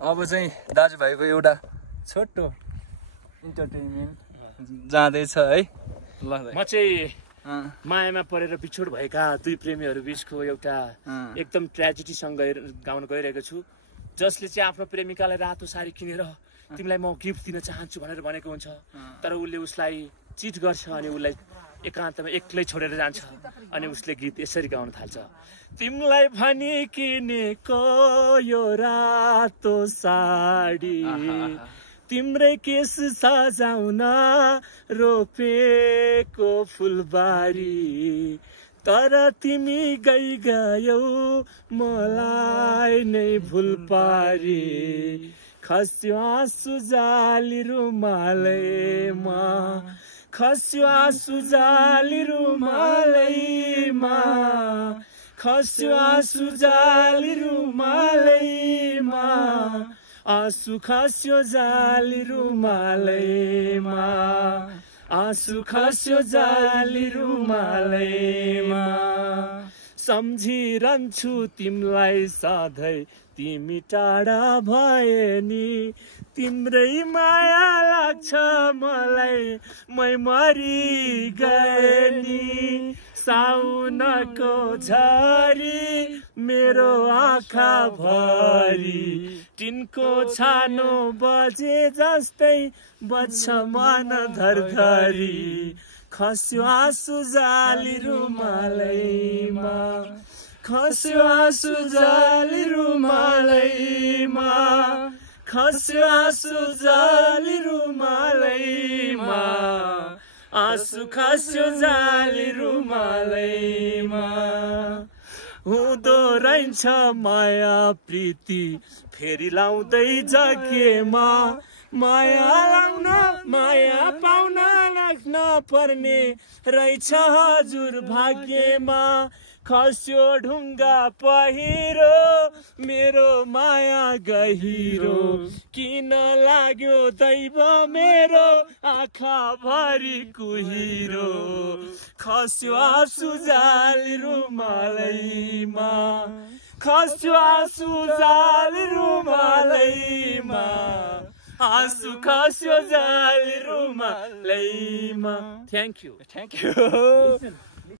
अब चाहिँ दाजुभाइको एउटा छोटो इन्टरटेनमेन्ट जाँदैछ है। ल म चाहिँ मायामा परेर बिछोड भएका दुई प्रेमीहरू बीचको एउटा एकदम ट्रेजेडीसँग गाउन गइरहेको छु, जसले चाहिँ आफ्नो प्रेमिकालाई रातो साडी किनेर तिमीलाई म गिफ्ट दिन चाहन्छु भनेर भनेको हुन्छ, तर उसले उसलाई चिट गर्छ अनि उसलाई एकान्तमा एक्लै छोडेर जान्छ। अनि उसले गीत यसरी गाउन थाल्छ। तिमीलाई भनी किनेको यो रातो साडी, तिम्रै केस सजाउन रोपेको फुलबारी, तर तिमी गयौ मलाई नै भुल पारी। खस्यो आँसु जाली रुमालैमा, खस्यो आँसु जाली रुमालैमा, खस्यो आँसु जाली रुमालैमा, आँसु खस्यो जाली रुमालैमा, आँसु खस्यो जाली रुमालैमा। सम्झिरहन्छु तिमीलाई सधैँ, तिमी टाढा भए नि तिम्रै माया लाग्छ मलाई, मै मरि गए नि। साउनको झरी मेरो आँखा भरी, टिनको छानो बजे जस्तै बज्छ मन धरधरी। खस्यो आँसु जाली रुमालैमा, खस्यो आँसु जाली रुमालैमा, खस्यो आँसु जाली रुमालैमा, आँसु खस्यो जाली रुमालैमा। हुँदो रहन्छ माया प्रीति फेरि लाउँदै जग्गेमा, माया लाग्न माया पाउन लाग्न पर्ने रहेछ हजुर भाग्यमा। खस्यो ढुङ्गा पहिरो मेरो माया गहिरो, किन लाग्यो दैव मेरो आँखा भरि कुहिरो। खस्यो आँसु जाली रुमालैमा, खस्यो आँसु जाली रुमालैमा, आँसु खस्यो जाली रुमालैमा। Thank you.